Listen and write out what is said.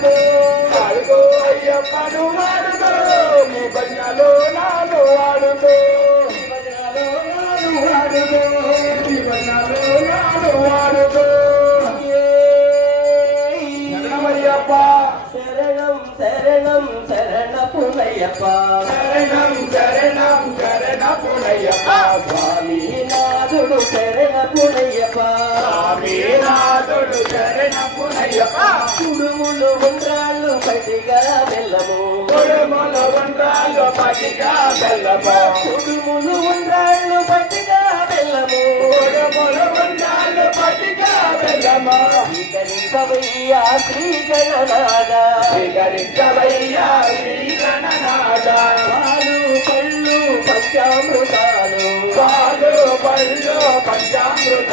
వాడుకో వాడుకో అయ్యప్పను వాడుకో నీ భజనలో నాను వాడుకో నీ భజనలో నాను వాడుకో నీ భజనలో నాను వాడుకో శరణమయ్యప్ప శరణం శరణం శరణపునయ్యప్ప శరణం శరణం శరణపునయ్యప్ప స్వామినాథుడు శరణపునయ్యప్ప స్వామినాథుడు శరణపునయ్యప్ప కుడుములు ఉండ్రాళ్ళు పటిగా బెల్లము కుడుములు ఉండ్రాళ్ళు పటిగా బెల్లము కుడుములు ఉండ్రాళ్ళు పటిగా బెల్లము కుడుములు ఉండ్రాళ్ళు పటిగా బెల్లము స్వీకరించవయ్యా శ్రీగణనాథ స్వీకరించవయ్యా శ్రీగణనాథ పాలు పళ్ళు పంచామృతాలు పాలు పళ్ళు పంచామృతాలు